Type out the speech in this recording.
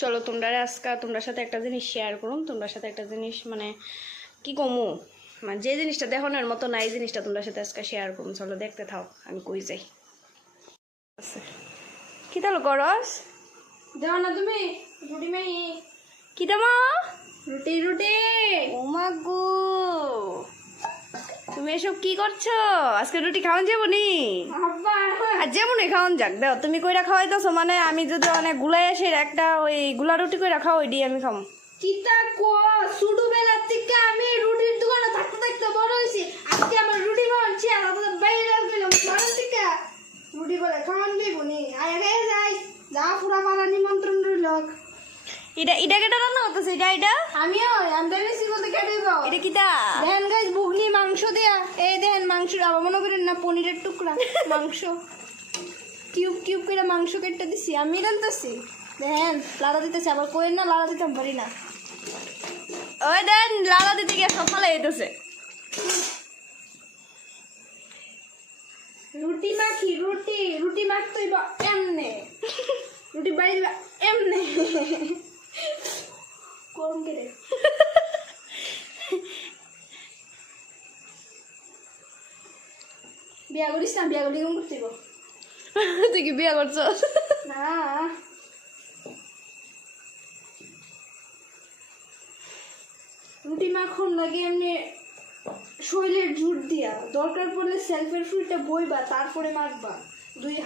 চলো তোমরা আজকে তোমরা সাথে একটা জিনিস শেয়ার করুন, তোমরা সাথে একটা জিনিস মানে কি কমু, মানে যে জিনিসটা দেখানোর মতো না এই জিনিসটা তোমরা সাথে আজকে শেয়ার করুন। চলো দেখতে থাও আমি কই যাই। কি তাহলে গরস যাও না তুমি রুটি মাই কি দামা রুটি রুটি ও মা গো, তুমি এসব কি করছো? আজকে রুটি খাওয়ান যাবো নি? আব্বা আর যেমনই খাওয়ান যাক, দাও তুমি কইরা খাওয়াইতেছো, মানে আমি যদি অনেক গুলাই আসি একটা ওই গুলা রুটি কইরা খাও, ওই দিয়ে আমি খাম। চিতা কো ছোট বেলা থেকে আমি রুটির দোকানে থাকতে থাকতে বড় হইছি। আজকে আমার রুটি বানাচ্ছি আর আমাদের বাইরে গেলাম বানান থেকে রুটি করে খাওয়ান দেব নি আয় রে যাই যা পুরা পাড়া নিমন্ত্রণ রইল। এটা কেটে রান্না করতেছে? এটা আমিও আমি বেশি বলতে কেটে দাও। এটা কিটা? দেখেন গাইস বুগনি মাংস দেয়া, এই দেখেন মাংস আবার মনে করেন না পনিরের টুকরা মাংস কিউব কিউব করে মাংস কেটে দিছি আমি রান্তাছি। দেখেন লাড়া দিতেছে, আবার কোয়েন না লাড়া দিতাম পারি না। ওই দেন লালা দিতে গিয়ে সকালে যেতেছে। রুটি মাখি রুটি রুটি মাখতেই বা এমনে রুটি বাড়ি দিবা এমনে গরম করে বিয়া করিস না, বিয়া করলে কেমন করতে তুই কি বিয়ে করছো? না রুটি মাখন লাগে এমনি শরীরের জুট দিয়া, দরকার পড়লে সেলফের ফ্রুটটা বইবা তারপরে মাখবা দুই হাত।